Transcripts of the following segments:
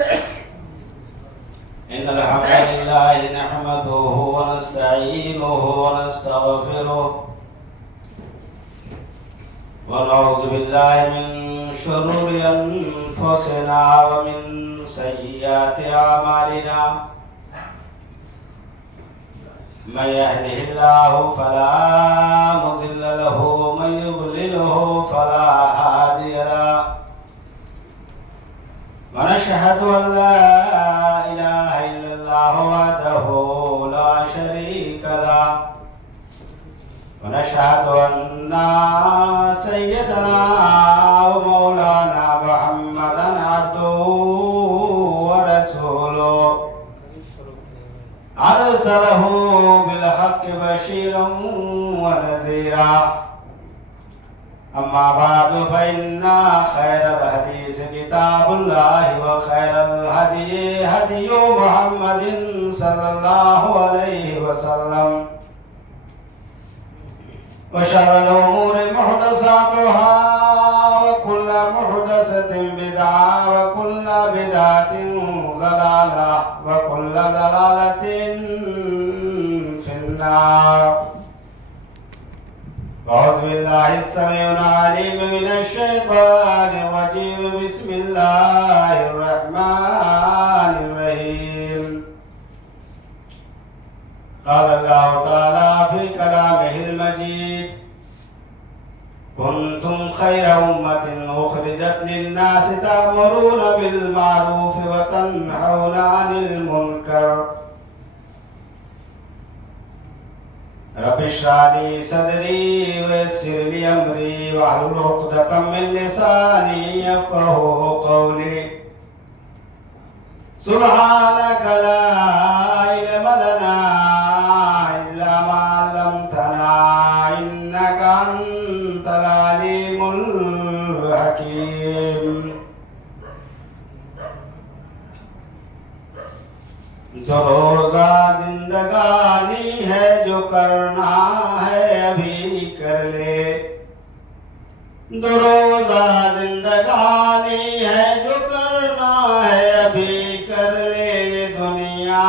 إن الحمد لله نحمده ونستعينه ونستغفره ونعوذ بالله من شرور أنفسنا ومن سيئات أعمالنا من يهده الله فلا مضل له ومن يضلله فلا هادي له ونشهد أن لا إله إلا الله وحده لا شريك له ونشهد أن سيدنا ومولانا محمدا عبده ورسوله أرسله بالحق بشيرا ونذيرا أما بعد فإن خير الحديث كتاب الله وخير الهدي هدي محمد صلى الله عليه وسلم وشر الأمور محدثاتها وكل محدثة بدعة وكل بدعة ضلالة وكل ضلالة في النار. أعوذ بالله السميع العليم من الشيطان الرجيم. بسم الله الرحمن الرحيم. قال الله تعالى في كلامه المجيد: كنتم خير أمة أخرجت للناس تأمرون بالمعروف وتنهون عن المنكر. رب اشرح لي صدري ويسر لي أمري واحلل عقدة من لساني يفقهوا قولي. سبحانك لا علم لنا إلا ما علمتنا إنك أنت العليم الحكيم. دو روزہ زندگانی ہے جو کرنا ہے ابھی کر لے. دو روزہ زندگانی ہے جو کرنا ہے ابھی کر لے. یہ دنیا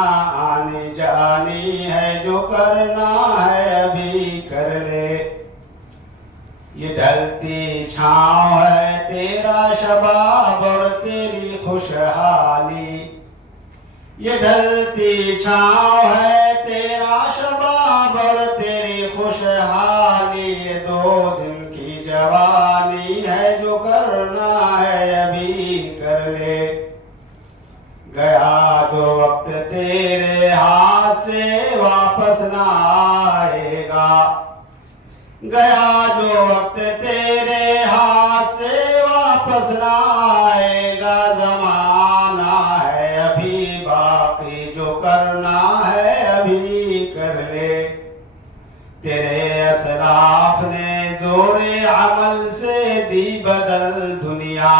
آنی جانی ہے جو کرنا ہے ابھی کر لے. یہ ڈھلتی چھاؤں ہے تیرا شباب اور تیری خوشحالی. یہ ڈھلتی چھاؤں ہے تیرا شباب اور تیری خوشحالی. یہ دو دن کی جوانی ہے جو کرنا ہے ابھی کر لے. گیا جو وقت تیرے ہاتھ سے واپس نہ آئے گا. گیا جو وقت تیرے ہاتھ سے واپس نہ آئے گا. زمانہ ہے ابھی باقی جو کرنا ہے ابھی کر لے. تیرے اسلاف نے زور عمل سے دی بدل دنیا.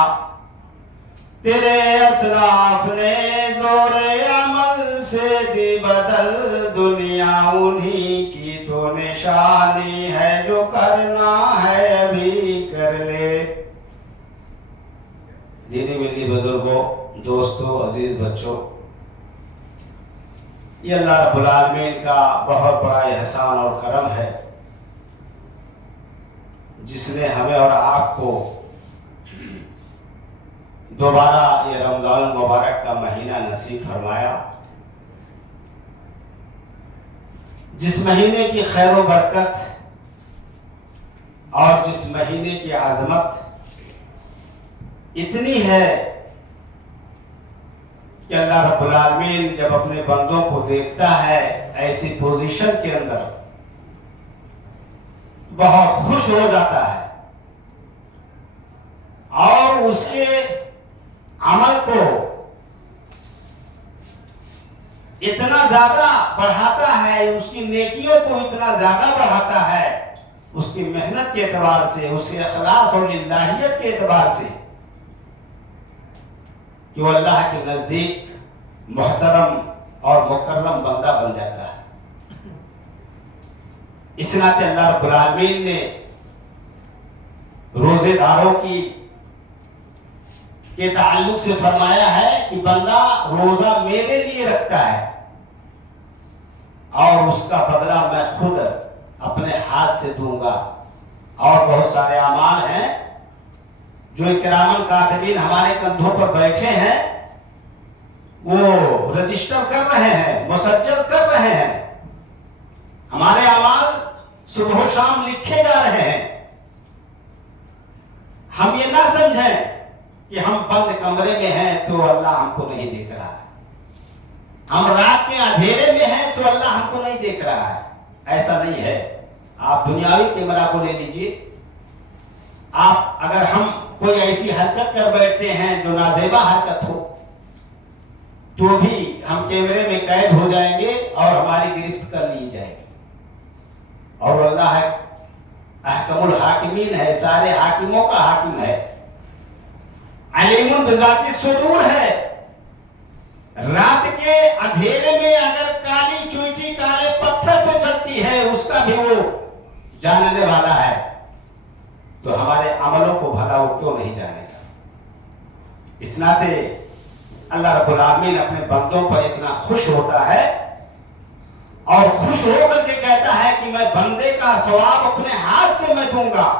تیرے اسلاف نے زور عمل سے دی بدل دنیا. انہی کی تو نشانی ہے جو کرنا ہے ابھی کر لے. دینی ملی بزرگوں، دوستوں، عزیز بچوں، یہ اللہ رب العالمین کا بہت بڑا احسان اور کرم ہے جس نے ہمیں اور آپ کو دوبارہ یہ رمضان المبارک کا مہینہ نصیب فرمایا، جس مہینے کی خیر و برکت اور جس مہینے کی عظمت اتنی ہے کہ اللہ رب العالمین جب اپنے بندوں کو دیکھتا ہے ایسی پوزیشن کے اندر بہت خوش ہو جاتا ہے اور اس کے عمل کو اتنا زیادہ بڑھاتا ہے، اس کی نیکیوں کو اتنا زیادہ بڑھاتا ہے، اس کی محنت کے اعتبار سے، اس کے اخلاص اور للہیت کے اعتبار سے، کہ وہ اللہ کے نزدیک محترم اور مکرم بندہ بن جاتا ہے. اس ناطے اللہ رب العالمین نے روزے داروں کی کے تعلق سے فرمایا ہے کہ بندہ روزہ میرے لیے رکھتا ہے اور اس کا بدلہ میں خود اپنے ہاتھ سے دوں گا. اور بہت سارے اعمال ہیں جو کرامن کاتبین ہمارے کندھوں پر بیٹھے ہیں، وہ رجسٹر کر رہے ہیں، مسجل کر رہے ہیں. ہمارے اعمال صبح و شام لکھے جا رہے ہیں. ہم یہ نہ سمجھیں کہ ہم بند کمرے میں ہیں تو اللہ ہم کو نہیں دیکھ رہا ہے، ہم رات کے اندھیرے میں ہیں تو اللہ ہم کو نہیں دیکھ رہا ہے. ایسا نہیں ہے. آپ دنیاوی کیمرہ کو لے لیجئے. آپ اگر ہم کوئی ایسی حرکت کر بیٹھتے ہیں جو نازیبا حرکت ہو تو بھی ہم کیمرے میں قید ہو جائیں گے اور ہماری گرفت کر لی جائے گی. اور اللہ احکم الحاکمین ہے، سارے حاکموں کا حاکم ہے، علیم بذات الصدور ہے. رات کے اندھیرے میں اگر کالی چوٹی کالے پتھر پہ چلتی ہے اس کا بھی وہ جاننے والا ہے، تو ہمارے عملوں کو بھلا وہ کیوں نہیں جانے گا. اس ناطے اللہ رب العالمین اپنے بندوں پر اتنا خوش ہوتا ہے اور خوش ہو کر کے کہتا ہے کہ میں بندے کا ثواب اپنے ہاتھ سے میں دوں گا.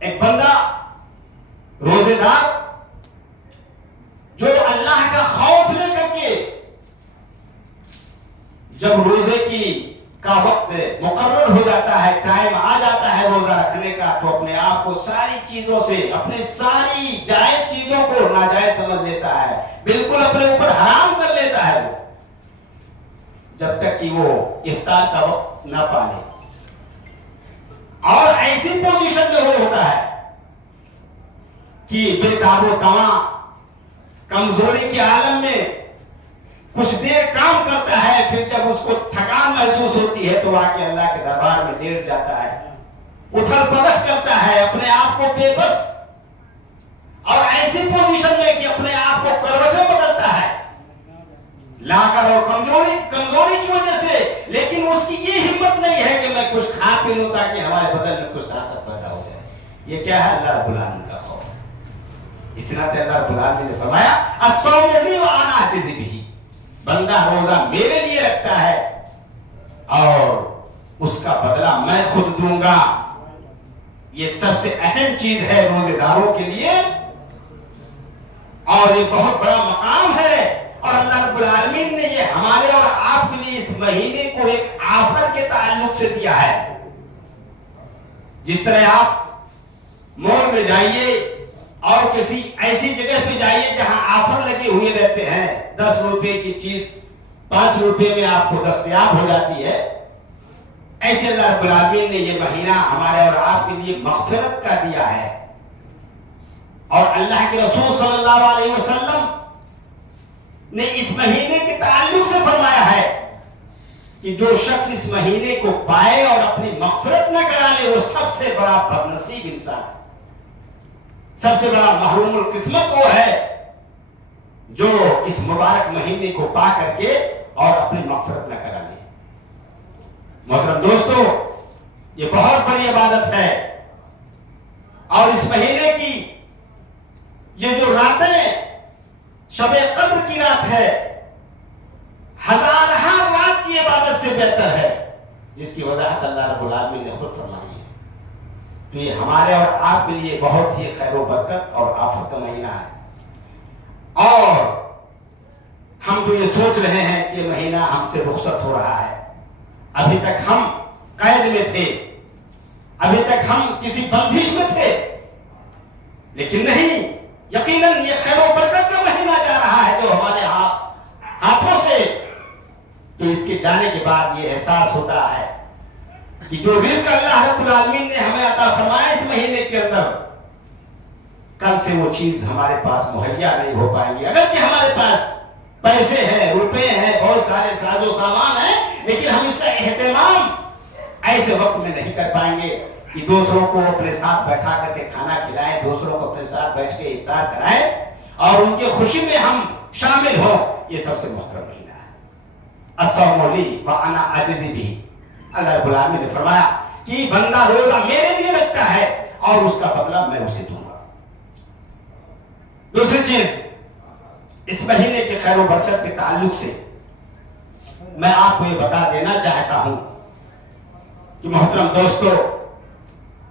ایک بندہ روزے دار جو اللہ کا خوف لے کر کے جب روزے کا وقت مقرر ہو جاتا ہے، ٹائم آ جاتا ہے روزہ رکھنے کا، تو اپنے آپ کو ساری چیزوں سے، اپنے ساری جائز چیزوں کو ناجائز سمجھ لیتا ہے، بالکل اپنے اوپر حرام کر لیتا ہے وہ، جب تک کہ وہ افطار کا وقت نہ پالے. اور ایسی پوزیشن میں وہ ہوتا ہے کہ بے تاب و تواں کمزوری کے عالم میں کچھ دیر کام کرتا ہے، پھر جب اس کو تھکان محسوس ہوتی ہے تو آ کے اللہ کے دربار میں لیٹ جاتا ہے، اتھل پلٹ کرتا ہے، اپنے آپ کو بے بس اور ایسی پوزیشن میں کہ اپنے آپ کو کروٹیں بدلتا ہے لا کر اور کمزوری کی وجہ سے. لیکن اس کی یہ ہمت نہیں ہے کہ میں کچھ کھا پی لوں تاکہ ہمارے بدن میں کچھ طاقت پیدا ہو جائے. یہ کیا ہے؟ اللہ رب العالمین کا خوف. اس ناطے اللہ رب العالمین نے فرمایا الصوم لی وانا اجزی بہ، بندہ روزہ میرے لیے رکھتا ہے اور اس کا بدلہ میں خود دوں گا. یہ سب سے اہم چیز ہے روزے داروں کے لیے اور یہ بہت بڑا مقام ہے. اور اللہ رب العالمین نے یہ ہمارے اور آپ کے لیے اس مہینے کو ایک آفر کے تعلق سے دیا ہے. جس طرح آپ مال میں جائیے اور کسی ایسی جگہ پہ جائیے جہاں آفر لگے ہوئے رہتے ہیں، 10 روپے کی چیز 5 روپے میں آپ کو دستیاب ہو جاتی ہے، ایسے اللہ رب العالمین نے یہ مہینہ ہمارے اور آپ کے لیے مغفرت کا دیا ہے. اور اللہ کے رسول صلی اللہ علیہ وسلم نے اس مہینے کے تعلق سے فرمایا ہے کہ جو شخص اس مہینے کو پائے اور اپنی مغفرت نہ کرا لے وہ سب سے بڑا بدنصیب انسان ہے، سب سے بڑا محروم القسمت وہ ہے جو اس مبارک مہینے کو پا کر کے اور اپنی مغفرت نہ کرا لے. محترم دوستو، یہ بہت بڑی عبادت ہے اور اس مہینے کی یہ جو راتیں شب قدر کی رات ہے، ہزار رات کی عبادت سے بہتر ہے، جس کی وضاحت اللہ رب العالمین نے خود فرمائی ہے. تو یہ ہمارے اور آپ کے لیے بہت ہی خیر و برکت اور آفت کا مہینہ ہے. اور ہم تو یہ سوچ رہے ہیں کہ مہینہ ہم سے رخصت ہو رہا ہے، ابھی تک ہم قید میں تھے، ابھی تک ہم کسی بندش میں تھے، لیکن نہیں، یقیناً یہ خیر و برکت کا مہینہ جا رہا ہے جو ہمارے ہاتھوں سے. تو اس کے جانے کے بعد یہ احساس ہوتا ہے کہ جو رزق اللہ رب العالمین نے ہمیں عطا فرمایا اس مہینے کے اندر، کل سے وہ چیز ہمارے پاس مہیا نہیں ہو پائیں گی. اگرچہ ہمارے پاس پیسے ہیں، روپے ہیں، بہت سارے ساز و سامان ہیں، لیکن ہم اس کا اہتمام ایسے وقت میں نہیں کر پائیں گے کہ دوسروں کو اپنے ساتھ بیٹھا کر کے کھانا کھلائیں، دوسروں کو اپنے ساتھ بیٹھ کے افطار کرائیں اور ان کے خوشی میں ہم شامل ہوں. یہ سب سے محترم مہینہ ہے. الصوم لی وانا اجزی بہ، اللہ رب العالمین نے فرمایا کہ بندہ روزہ میرے لیے رکھتا ہے اور اس کا بدلہ میں اسے دوں گا. دوسری چیز اس مہینے کے خیر و برکت کے تعلق سے میں آپ کو یہ بتا دینا چاہتا ہوں کہ محترم دوستو،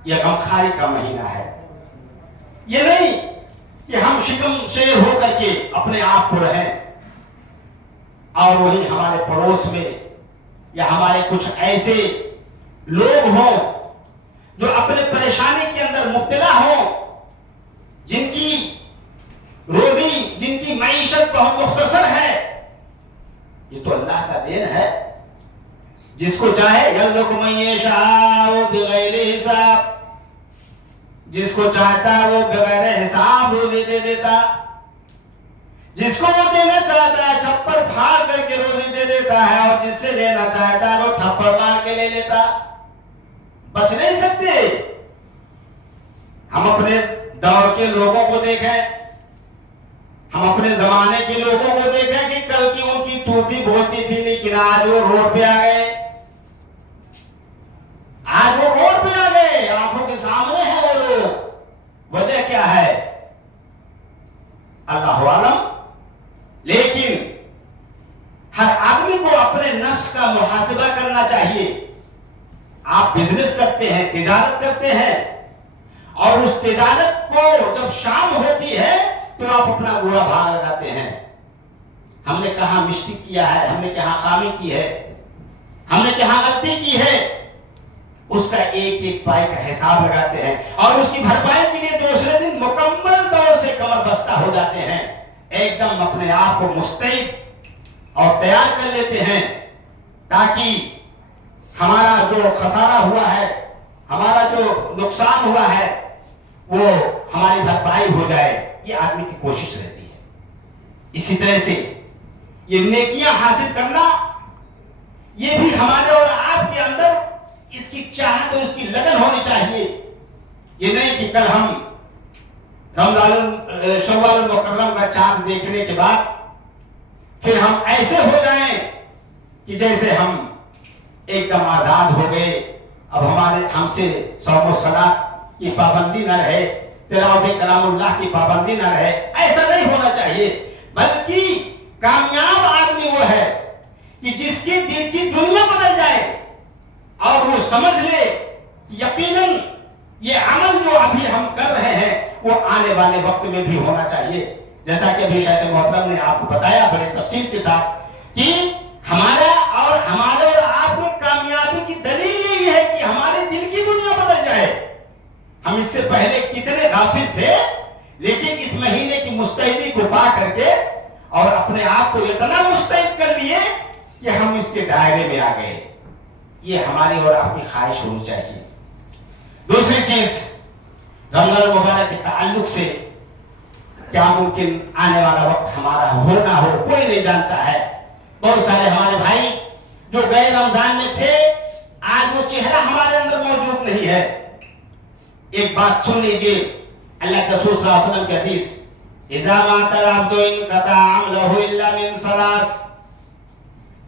یہ غمخواری کا مہینہ ہے. یہ نہیں کہ ہم شکم شیر ہو کر کے اپنے آپ کو رہیں اور وہی ہمارے پڑوس میں یا ہمارے کچھ ایسے لوگ ہوں جو اپنے پریشانی کے اندر مبتلا ہوں، جن کی روزی، جن کی معیشت بہت مختصر ہے. یہ تو اللہ کا دین ہے، جس کو چاہے یرزق من یشاء بغیر حساب، جس کو چاہتا وہ بغیر حساب روزی دے دیتا، جس کو وہ دینا چاہتا ہے چھپر پھاڑ کر کے روزی دے دیتا ہے، اور جس سے لینا چاہتا ہے وہ تھپڑ مار کے لے لیتا. بچ نہیں سکتے. ہم اپنے دور کے لوگوں کو دیکھیں، ہم اپنے زمانے کے لوگوں کو دیکھیں کہ کل کی ان کی توتی بولتی تھی، لیکن آج وہ روڈ پہ آ گئے. آج وہ روڈ پہ آ گئے، آنکھوں کے سامنے ہیں وہ لوگ. وجہ کیا ہے؟ اللہ عالم. لیکن ہر آدمی کو اپنے نفس کا محاسبہ کرنا چاہیے. آپ بزنس کرتے ہیں، تجارت کرتے ہیں، اور اس تجارت کو جب شام ہوتی ہے تو آپ اپنا گوڑا بھاگ لگاتے ہیں. ہم نے کہاں مسٹیک کیا ہے، ہم نے کہاں خامی کی ہے، ہم نے کہاں غلطی کی ہے، اس کا ایک ایک پائی کا حساب لگاتے ہیں، اور اس کی بھرپائی کے لیے دوسرے دن مکمل طور سے کمر بستہ ہو جاتے ہیں. ایک دم اپنے آپ کو مستعد اور تیار کر لیتے ہیں تاکہ ہمارا جو خسارہ ہوا ہے، ہمارا جو نقصان ہوا ہے، وہ ہماری بھرپائی ہو جائے. یہ آدمی کی کوشش رہتی ہے. اسی طرح سے یہ نیکیاں حاصل کرنا، یہ بھی ہمارے اور آپ کے اندر اس کی چاہت اور اس کی لگن ہونی چاہیے. یہ نہیں کہ کل ہم شوال المکرم کا چاند دیکھنے کے بعد پھر ہم ایسے ہو جائیں کہ جیسے ہم ایک دم آزاد ہو گئے، اب ہم سے صوم و صلاۃ کی پابندی نہ رہے، تلاوت کلام اللہ کی پابندی نہ رہے. ایسا نہیں ہونا چاہیے. بلکہ کامیاب آدمی وہ ہے کہ جس کے دل کی دنیا بدل جائے اور وہ سمجھ لے یقیناً یہ عمل جو ابھی ہم کر رہے ہیں وہ آنے والے وقت میں بھی ہونا چاہیے. جیسا کہ ابھی شیخ محترم نے آپ کو بتایا بڑے تفصیل کے ساتھ کہ ہمارے اور آپ میں کامیابی کی دلیل یہی ہے کہ ہمارے دل کی دنیا بدل جائے. ہم اس سے پہلے کتنے غافل تھے، لیکن اس مہینے کی مستعدی کو پا کر کے اور اپنے آپ کو اتنا مستعد کر لیے کہ ہم اس کے دائرے میں آ گئے. یہ ہماری اور آپ کی خواہش ہونی چاہیے. دوسری چیز، رمضان المبارک کے تعلق سے کیا ممکن آنے والا وقت ہمارا ہو نہ ہو، کوئی نہیں جانتا ہے. بہت سارے ہمارے بھائی جو گئے رمضان میں تھے، آج وہ چہرہ ہمارے اندر موجود نہیں ہے. ایک بات سن لیجئے، اللہ کے رسول صلی اللہ علیہ وسلم کی حدیث، اذا مات العبد انقطع عمله الا من ثلاث.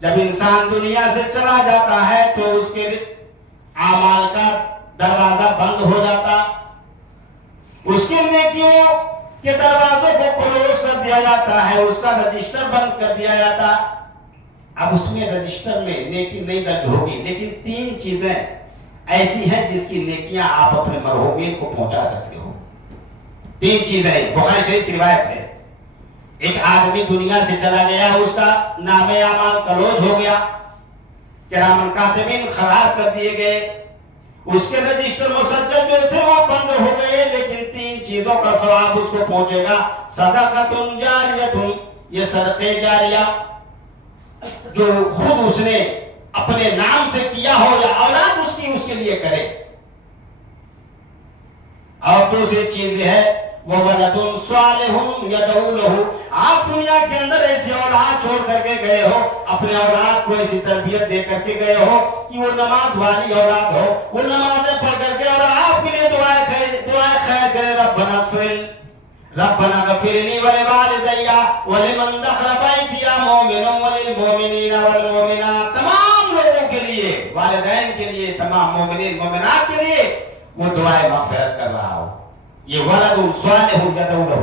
جب انسان دنیا سے چلا جاتا ہے تو اس کے اعمال کا دروازہ بند ہو جاتا، اس کے نیکیوں کے دروازوں کو کلوز کر دیا جاتا ہے، اس کا رجسٹر بند کر دیا جاتا. اب اس میں رجسٹر میں نیکی نہیں درج ہوگی، لیکن 3 چیزیں ایسی ہیں جس کی نیکیاں آپ اپنے مرحومین کو پہنچا سکتے ہو. 3 چیزیں، بخاری شریف کی روایت ہے. ایک آدمی دنیا سے چلا گیا، اس کا نام اعمال کلوز ہو گیا، کرامن کاتبین خلاص کر دیے گئے، اس کے رجسٹر مسجل جو تھے وہ بند ہو گئے، لیکن 3 چیزوں کا ثواب اس کو پہنچے گا. صدقۃ جاریۃ، یہ صدقے جاریہ جو خود اس نے اپنے نام سے کیا ہو یا اولاد اس کے لیے کرے. اور دوسری چیز ہے وَوَلَدٌ صَالِحٌ يَدْعُو لَهُ. آپ دنیا کے اندر ایسی اولاد چھوڑ کر کے گئے ہو، اپنے اولاد کو ایسی تربیت دے کر کے گئے ہو کہ وہ نماز والی اولاد ہو، وہ نمازیں پڑھ کر کے اور آپ کے لیے دعائیں خیر کرے. ربنا اغفر لي ولوالدي ولمن دخل بيتي مؤمنا وللمؤمنين والمؤمنات. تمام لوگوں کے لیے، والدین کے لیے، تمام مومنین مومنات کے لیے وہ دعائیں مغفرت کر رہا ہو. یہ ولد صالح يدعو له.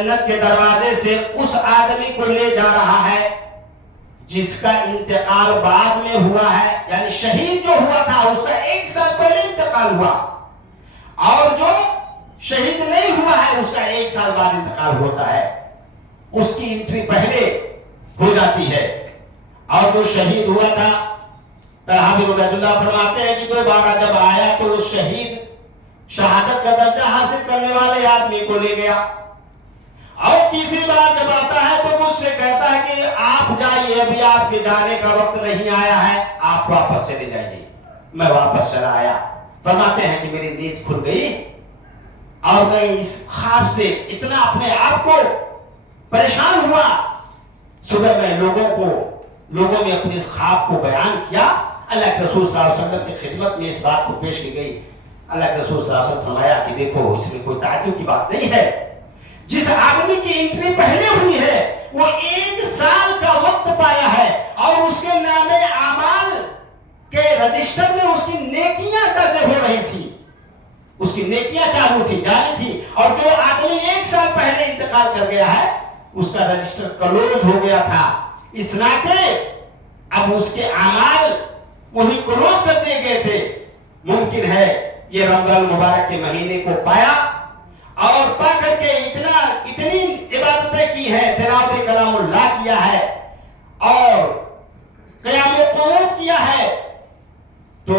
جنت کے دروازے سے اس آدمی کو لے جا رہا ہے جس کا انتقال بعد میں ہوا ہے، یعنی شہید جو ہوا تھا اس کا 1 سال پہلے انتقال ہوا، اور جو شہید نہیں ہوا ہے اس کا 1 سال بعد انتقال ہوتا ہے، اس کی انٹری پہلے ہو جاتی ہے۔ اور جو شہید ہوا تھا، طلحہ بن عبید اللہ فرماتے ہیں کہ دوبارہ جب آیا تو اس شہید شہادت کا درجہ حاصل کرنے والے آدمی کو لے گیا، اور تیسری بار جب آتا ہے تو مجھ سے کہتا ہے کہ آپ جائیے، ابھی آپ کے جانے کا وقت نہیں آیا ہے، آپ واپس چلے جائیے۔ میں واپس چلا آیا۔ فرماتے ہیں کہ میری نیند کھل گئی اور میں اس خواب سے اتنا اپنے آپ کو پریشان ہوا، صبح میں لوگوں میں اپنے اس خواب کو بیان کیا، اللہ کے رسول صلی اللہ علیہ وسلم کی خدمت میں اس بات کو پیش کی گئی۔ اللہ کے رسول صلی اللہ علیہ وسلم فرمایا کہ دیکھو اس میں کوئی تعجب کی بات نہیں ہے، جس آدمی کی انٹری پہلے ہوئی ہے وہ 1 سال کا وقت پایا ہے، اور اس کے نام اعمال کے رجسٹر میں اس کی نیکیاں درج ہو رہی تھی، اس کی نیکیاں چالو تھی، جاری تھی، اور جو آدمی 1 سال پہلے انتقال کر گیا ہے اس کا رجسٹر کلوز ہو گیا تھا، اس ناطے اب اس کے اعمال وہی کلوز کر دیے گئے تھے۔ ممکن ہے یہ رمضان مبارک کے مہینے کو پایا اور پا کر کے اتنی عبادتیں کی ہے، تلاوت کلام اللہ کیا ہے اور قیام قنوت کیا ہے، تو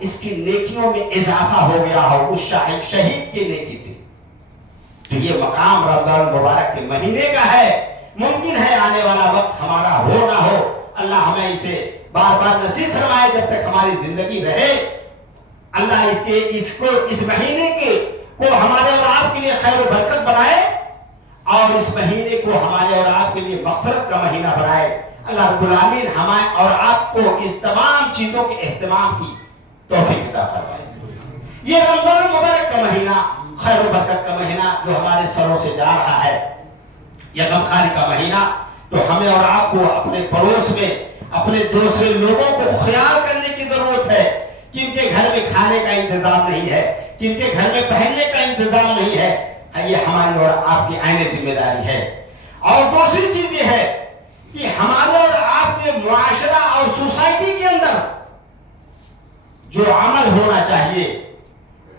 اس کی نیکیوں میں اضافہ ہو گیا ہو اس شہید کی نیکی سے۔ تو یہ مقام رمضان مبارک کے مہینے کا ہے۔ ممکن ہے آنے والا وقت ہمارا ہو نہ ہو، اللہ ہمیں اسے بار بار نصیب فرمائے جب تک ہماری زندگی رہے۔ اللہ اس مہینے کو ہمارے اور آپ کے لیے خیر و برکت بنائے، اور اس مہینے کو ہمارے اور آپ کے لیے مغفرت کا مہینہ بنائے۔ اللہ رب العالمین ہمیں اور آپ کو اس تمام چیزوں کے اہتمام کی توفیق عطا فرمائے۔ یہ رمضان المبارک کا مہینہ، خیر و برکت کا مہینہ جو ہمارے سروں سے جا رہا ہے، یہ غمخواری کا مہینہ، تو ہمیں اور آپ کو اپنے پڑوس میں اپنے دوسرے لوگوں کو خیال کرنے کی ضرورت ہے، کن کے گھر میں کھانے کا انتظام نہیں ہے، کن کے گھر میں پہننے کا انتظام نہیں ہے، یہ ہماری اور آپ کی عین ذمہ داری ہے۔ اور دوسری چیز یہ ہے کہ ہمارے اور آپ کے معاشرہ اور سوسائٹی کے اندر جو عمل ہونا چاہیے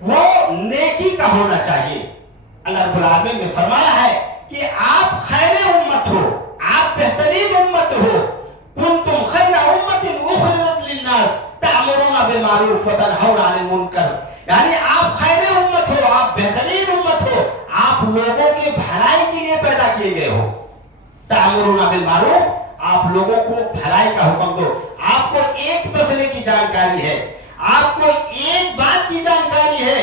وہ نیکی کا ہونا چاہیے۔ اللہ رب العالمین نے فرمایا ہے کہ آپ خیر امت ہو، آپ بہترین امت ہو، کنتم خیر امت اخرجت للناس تأمرون بالمعروف وتنہون عن المنکر، یعنی آپ خیر امت ہو، آپ بہترین امت ہو، آپ لوگوں کے بھلائی کے لیے پیدا کیے گئے ہو۔ تأمرون بالمعروف، آپ لوگوں کو بھلائی کا حکم دو۔ آپ کو ایک مسئلے کی جانکاری ہے، آپ کو ایک بات کی جانکاری ہے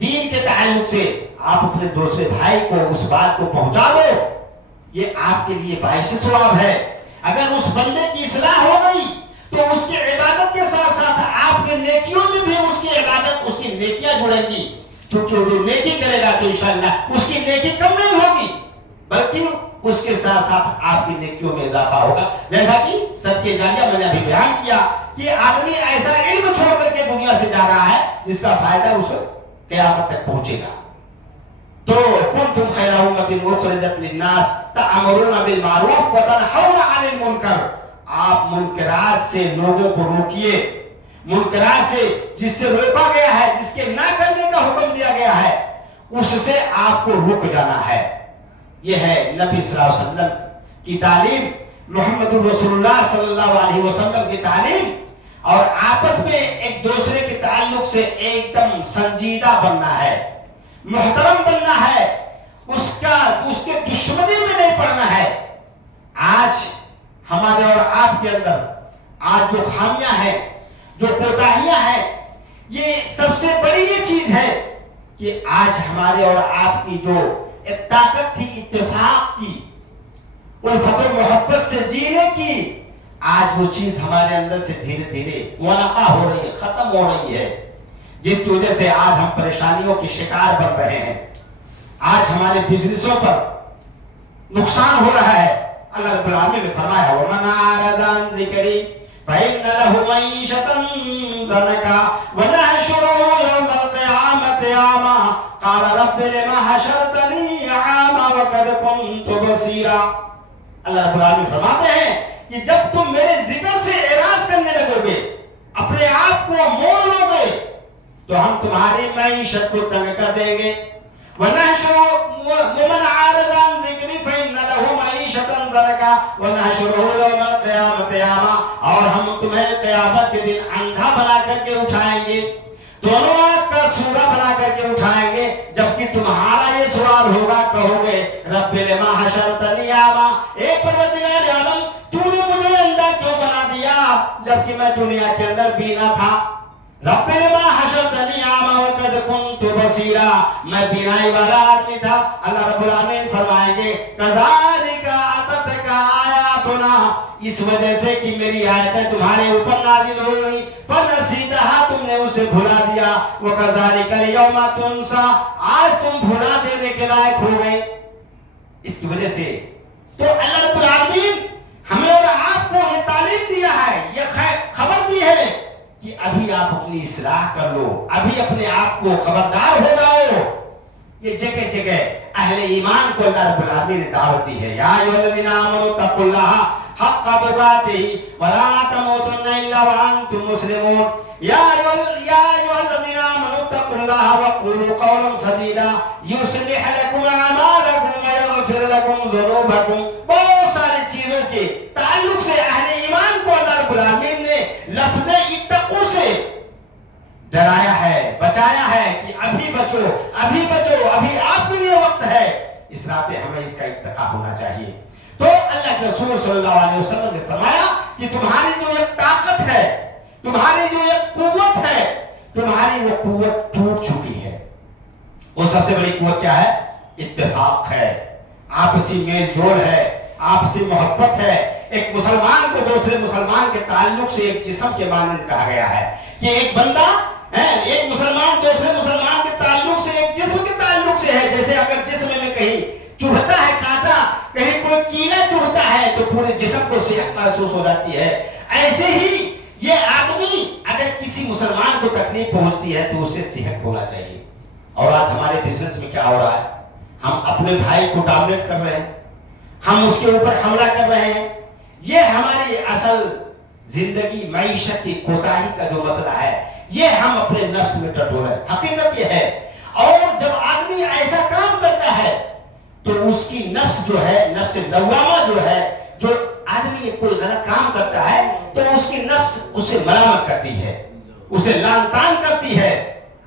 دین کے تعلق سے، آپ اپنے دوسرے بھائی کو اس بات کو پہنچا دو، یہ آپ کے لیے باعث ثواب ہے۔ اگر اس بندے کی اصلاح ہو گئی تو اس کی عبادت کے ساتھ ساتھ آپ کے نیکیوں میں بھی اس کی عبادت، اس کی نیکیاں جڑیں گی، چونکہ وہ جو نیکی کرے گا تو انشاءاللہ اس کی نیکی کم نہیں ہوگی، بلکہ اس کے ساتھ ساتھ آپ کی نیکیوں میں اضافہ ہوگا۔ جیسا کہ صدقہ جاریہ میں نے ابھی بیان کیا کہ آدمی ایسا علم چھوڑ کر کے دنیا سے جا رہا ہے جس کا فائدہ اسے قیامت تک پہنچے گا۔ تو کنتم خیر امت اخرجت للناس تأمرون بالمعروف وتنہون عن المنکر، آپ منکرات سے لوگوں کو روکیے، منکرات سے جس سے روکا گیا ہے، جس کے نہ کرنے کا حکم دیا گیا ہے، اس سے آپ کو رک جانا ہے۔ یہ ہے نبی صلی اللہ علیہ وسلم کی تعلیم، محمد رسول اللہ صلی اللہ علیہ وسلم کی تعلیم، اور آپس میں ایک دوسرے کے تعلق سے ایک دم سنجیدہ بننا ہے، محترم بننا ہے، اس کے دشمنی میں نہیں پڑنا ہے۔ آج ہمارے اور آپ کے اندر آج جو خامیاں ہیں، جو کوتاہیاں ہیں، یہ سب سے بڑی یہ چیز ہے کہ آج ہمارے اور آپ کی جو ایک طاقت تھی اتفاق کی، الفت و محبت سے جینے کی، آج وہ چیز ہمارے اندر سے دھیرے دھیرے منقع ہو رہی ہے، ختم ہو رہی ہے، جس کی وجہ سے آج ہم پریشانیوں کے شکار بن رہے ہیں۔ آج ہمارے بزنسوں پر نقصان ہو رہا ہے۔ اللہ رب العالمین نے فرمایا وَمَنْ أَعْرَضَ عَنْ ذِكْرِي فَإِنَّ لَهُ مَعِيشَةً ضَنْكًا وَنَحْشُرُهُ يَوْمَ الْقِيَامَةِ أَعْمَىٰ قَالَ رَبِّ لِمَ حَشَرْتَنِي أَعْمَىٰ وقد كنت بصيرا. اللہ رب العالمین فرماتے ہیں کہ جب تم میرے ذکر سے اعراض کرنے لگو گے، اپنے آپ کو موڑ لو گے، تو ہم تمہاری معیشت کو تنگ کر دیں گے. وَمَنْ عَارَضَ عَنْ ذِكْرِي فَإِنَّ لَهُ مَعِيشَةً ضَنْكًا وَنَحْشُرُهُ يَوْمَ الْقِيَامَةِ أَعْمَىٰ. اور ہم تمہیں قیامت کے دن اندھا بنا کر کے اٹھائیں گے، دونوں آنکھ کا سورا بنا کر کے اٹھائیں گے، جبکہ تمہارا یہ سوال ہوگا، کہو گے رب لما حشرتنی اعمیٰ، اے پروردگار عالم تو نے مجھے اندھا کیوں بنا دیا جبکہ میں دنیا کے اندر بینا تھا. رب لما حشرتنی اعمیٰ وقد كنت بصیرا، میں بینائی والا آدمی تھا. اللہ رب العالمین فرمائیں گے کذالک اتتک آیاتنا، اس وجہ سے کہ میری آیتیں تمہارے اوپر نازل ہوئی، فنسیتہا، تم نے اسے بھلا دیا، وکذالک اليوم تنسیٰ، آج تم بھلا دینے کے لائق ہو گئے. اس کی وجہ سے تو اللہ رب العالمین ہمیں اور آپ کو یہ تعلیم دیا ہے، یہ خبر دی ہے کہ ابھی آپ اپنی اصلاح کر لو، ابھی اپنے آپ کو خبردار ہو جاؤ. یہ جگہ جگہ اہل ایمان کو اللہ رب العالمین نے دعوت دی ہے. یا ایھا الذین آمنوا اتقوا اللہ حق تقاته ولا تموتن الا وانتم مسلمون. یا ایھا الذین آمنوا اتقوا اللہ وقولوا قولا سدیدا یصلح لکم اعمالکم ویغفر لکم ذنوبکم. بہت ساری چیزوں کے تعلق سے اہل ایمان کو اللہ رب العالمین نے لفظ اتقوا سے ڈرایا ہے، بچایا ہے کہ ابھی بچو، ابھی بچو، ابھی آپ کے لیے وقت ہے. اس ناطے ہمیں اس کا اتقا ہونا چاہیے. تو اللہ کے رسول صلی اللہ علیہ وسلم نے فرمایا کہ تمہاری جو ایک طاقت ہے، تمہاری جو ایک قوت ہے، تمہاری وہ قوت ٹوٹ چکی ہے. وہ سب سے بڑی قوت کیا ہے؟ اتفاق ہے، آپسی میل جوڑ ہے، آپسی محبت ہے. ایک مسلمان کو دوسرے مسلمان کے تعلق سے ایک جسم کے مانند کہا گیا ہے کہ ایک بندہ ایک مسلمان دوسرے مسلمان کے تعلق سے ایک جسم کے تعلق سے ہے. جیسے اگر جسم میں کہیں چبھتا ہے کانٹا، کہیں کوئی کیڑا چبھتا ہے تو پورے جسم کو صحت محسوس ہو جاتی ہے. ایسے ہی یہ آدمی اگر کسی مسلمان کو تکلیف پہنچتی ہے تو اسے صحت ہونا چاہیے. اور آج ہمارے بزنس میں کیا ہو رہا ہے؟ ہم اپنے بھائی کو ڈامنیٹ کر رہے ہیں، ہم اس کے اوپر حملہ کر رہے ہیں. یہ ہماری اصل زندگی معیشت کی کوتاہی کا جو مسئلہ ہے، یہ ہم اپنے نفس میں ٹٹول ہیں. حقیقت یہ ہے. اور جب آدمی ایسا کام کرتا ہے تو اس کی نفس جو ہے، نفس لوامہ جو ہے، جو آدمی کوئی غلط کام کرتا ہے تو اس کی نفس اسے ملامت کرتی ہے، اسے لعن طعن کرتی ہے،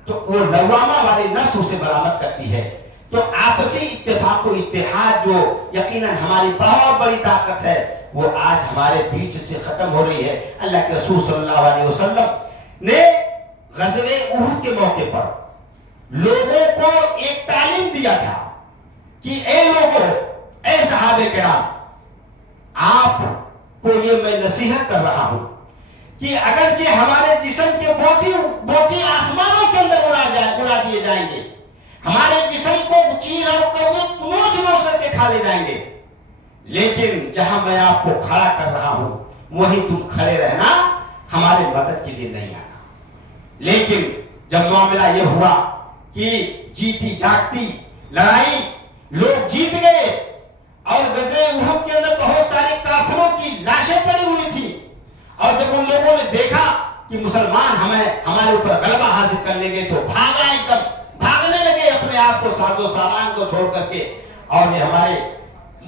تو وہ لوامہ والی نفس اسے ملامت کرتی ہے. تو آپسی اتفاق و اتحاد جو یقیناً ہماری بہت بڑی طاقت ہے، وہ آج ہمارے بیچ سے ختم ہو رہی ہے. اللہ کے رسول صلی اللہ علیہ وسلم نے غزوہ احد کے موقع پر لوگوں کو ایک تعلیم دیا تھا کہ اے لوگوں، اے صحابہ کرام، آپ کو یہ میں نصیحت کر رہا ہوں کہ اگرچہ ہمارے جسم کے بوٹی آسمانوں کے اندر اڑا دیے جائیں گے، ہمارے جسم کو چیر اور کوت نوچ کر کے کھا لے جائیں گے، لیکن جہاں میں آپ کو کھڑا کر رہا ہوں وہیں تم کھڑے رہنا، ہمارے مدد کے لیے نہیں آنا. لیکن جب معاملہ یہ ہوا کہ جیتی جاگتی لڑائی، لوگ جیت گئے اور غزوہ احد کے اندر بہت سارے کافروں کی لاشیں پڑی ہوئی تھی، اور جب ان لوگوں نے دیکھا کہ مسلمان ہمارے اوپر غلبہ حاصل کر لیں گے تو بھاگا، ایک دم بھاگنے لگے اپنے آپ کو، ساز و سامان کو چھوڑ کر کے. اور یہ ہمارے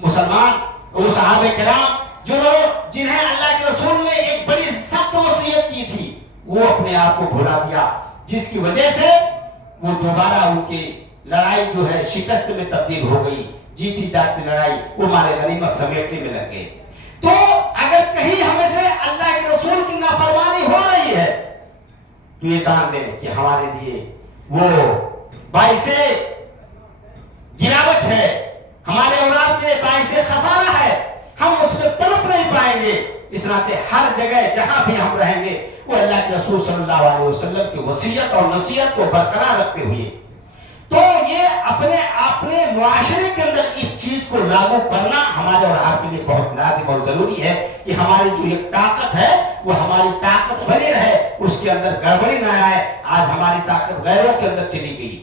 مسلمان وہ صحابہ کرام جنہیں اللہ کے رسول نے ایک بڑی سخت وصیت کی تھی، وہ اپنے آپ کو بھلا دیا، جس کی وجہ سے وہ دوبارہ ان کی لڑائی جو ہے شکست میں تبدیل ہو گئی. جیتی جاتی لڑائی وہ مال غنیمت سمیٹنے میں لگ گئے. تو اگر کہیں ہمیں سے اللہ کے رسول کی نافرمانی ہو رہی ہے تو یہ جان لیں کہ ہمارے لیے وہ باعث گراوٹ ہے، ہمارے اولاد کے لیے باعث خسارہ ہے. ہم اس میں پنپ نہیں پائیں گے. اس ناطے ہر جگہ جہاں بھی ہم رہیں گے وہ اللہ کے رسول صلی اللہ علیہ وسلم کی وصیت اور نصیحت کو برقرار رکھتے ہوئے، تو یہ اپنے معاشرے کے اندر اس چیز کو لاگو کرنا ہمارے اور آپ کے لیے بہت لازم اور ضروری ہے کہ ہماری جو ایک طاقت ہے وہ ہماری طاقت بنی رہے، اس کے اندر گڑبڑی نہ آئے. آج ہماری طاقت غیروں کے اندر چلی گئی.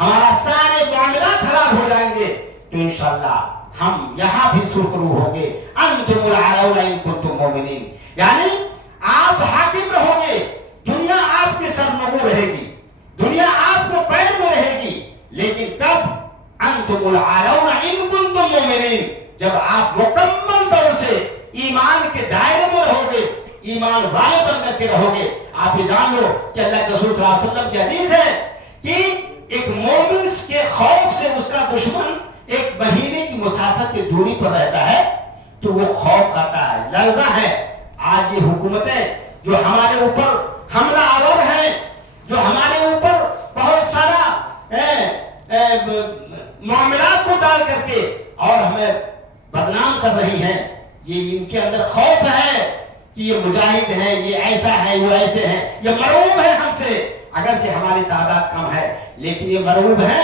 ہمارا سارے معاملات خراب ہو جائیں گے تو انشاءاللہ ہم یہاں بھی سرخرو ہوں گے. انتم العلون ان کنتم مؤمنین، یعنی آپ حاکم رہو گے، دنیا آپ کے سرنگوں رہے گی، دنیا آپ کو پیر میں رہے گی، لیکن کب؟ انتم العلون ان کنتم مؤمنین، جب آپ مکمل طور سے ایمان کے دائرے میں رہو گے، ایمان والے بن کر کے رہو گے. آپ یہ جان لو کہ اللہ کے رسول صلی اللہ علیہ وسلم کی حدیث ہے کہ ایک مومن کے خوف سے اس کا دشمن ایک مہینے کی مسافت کی دوری پر رہتا ہے تو وہ خوف کھاتا ہے، لرزہ ہے. آج یہ حکومتیں جو ہمارے اوپر حملہ آور ہیں، جو ہمارے اوپر بہت سارا معاملات کو ڈال کر کے اور ہمیں بدنام کر رہی ہیں، یہ ان کے اندر خوف ہے کہ یہ مجاہد ہیں، یہ ایسا ہے، وہ ایسے ہیں، یہ مرعوب ہے ہم سے. اگرچہ ہماری تعداد کم ہے لیکن یہ مرعوب ہے.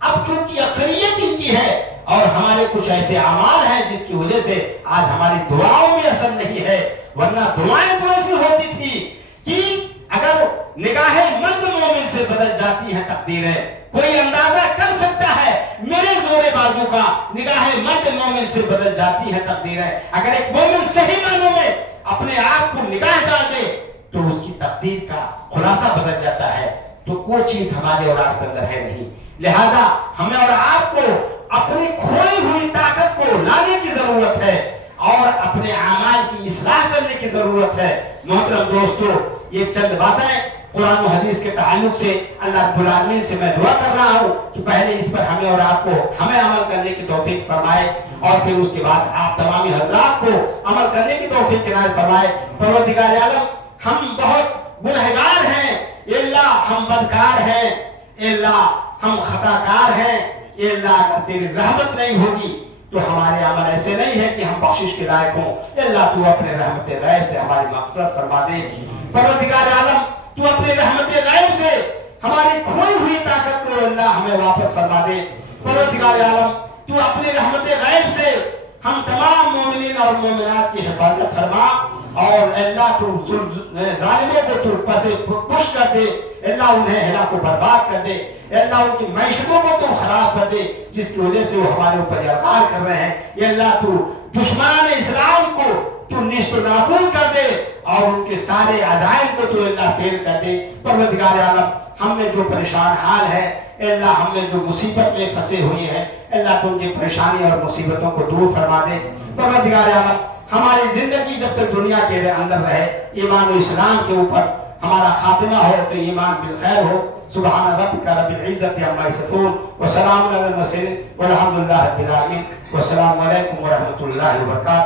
اب چونکہ اکثریت ان کی ہے اور ہمارے کچھ ایسے اعمال ہیں جس کی وجہ سے آج ہماری دعاؤں میں اثر نہیں ہے، ورنہ دعائیں تو ایسی ہوتی تھی کہ اگر نگاہ مرد مومن سے بدل جاتی ہے تقدیریں، کوئی اندازہ کر سکتا ہے میرے زور بازو کا نگاہ مرد مومن سے بدل جاتی ہے تقدیریں. اگر ایک مومن صحیح معنوں میں اپنے آپ کو نگاہ ڈال دے تو اس کی تقدیر کا خلاصہ بدل جاتا ہے. تو کوئی چیز ہمارے اور آپ کے اندر ہے نہیں، لہذا ہمیں اور آپ کو اپنی کھوئی ہوئی طاقت کو لانے کی ضرورت ہے اور اپنے اعمال کی اصلاح کرنے کی ضرورت ہے. محترم دوستو، یہ چند باتیں قرآن و حدیث کے تعلق سے اللہ رب العالمین سے میں دعا کر رہا ہوں کہ پہلے اس پر ہمیں اور آپ کو ہمیں عمل کرنے کی توفیق فرمائے اور پھر اس کے بعد آپ تمامی حضرات کو عمل کرنے کی توفیق عنایت فرمائے. پروردگار عالم، ہم بہت گنہگار ہیں، اے اللہ ہم بدکار ہیں، اے اللہ ہم خطا کار ہیں، اے اللہ اگر تیری رحمت نہیں ہوگی تو ہمارے عمل ایسے نہیں ہے کہ ہم بخشش کے لائق ہوں. اے اللہ تو اپنے رحمت غیب سے ہماری مغفرت فرما دے. پروردگار عالم، تو اپنے رحمت غیب سے ہماری کھوئی ہوئی طاقت کو اللہ ہمیں واپس فرما دے. پروردگار عالم، تو اپنے رحمت غیب سے ہم تمام مومنین اور مومنات کی حفاظت فرما اور اللہ تو ظالموں کو تو پسے پش کر دے، اللہ انہیں ہلاک و برباد کر دے، اللہ ان کی معیشتوں کو تو خراب کر دے جس کی وجہ سے وہ ہمارے اوپر یلغار کر رہے ہیں. اللہ تو دشمنان اسلام کو تو نیست و نابود کر دے اور ان کے سارے عزائم کو تو اللہ فیل کر دے. پروردگار عالم، ہم میں جو پریشان حال ہے، اللہ ہم میں جو مصیبت میں پھنسے ہوئے ہیں، اللہ تو ان کی پریشانی اور مصیبتوں کو دور فرما دے. پروردگار عالم، ہماری زندگی جب تک دنیا کے اندر رہے ایمان و اسلام کے اوپر ہمارا خاتمہ ہو تو ایمان بالخیر ہو. سبحان ربک رب العزت عما یصفون وسلام علی المرسلین والحمد للہ رب العالمین والسلام علیکم ورحمۃ اللہ وبرکاتہ.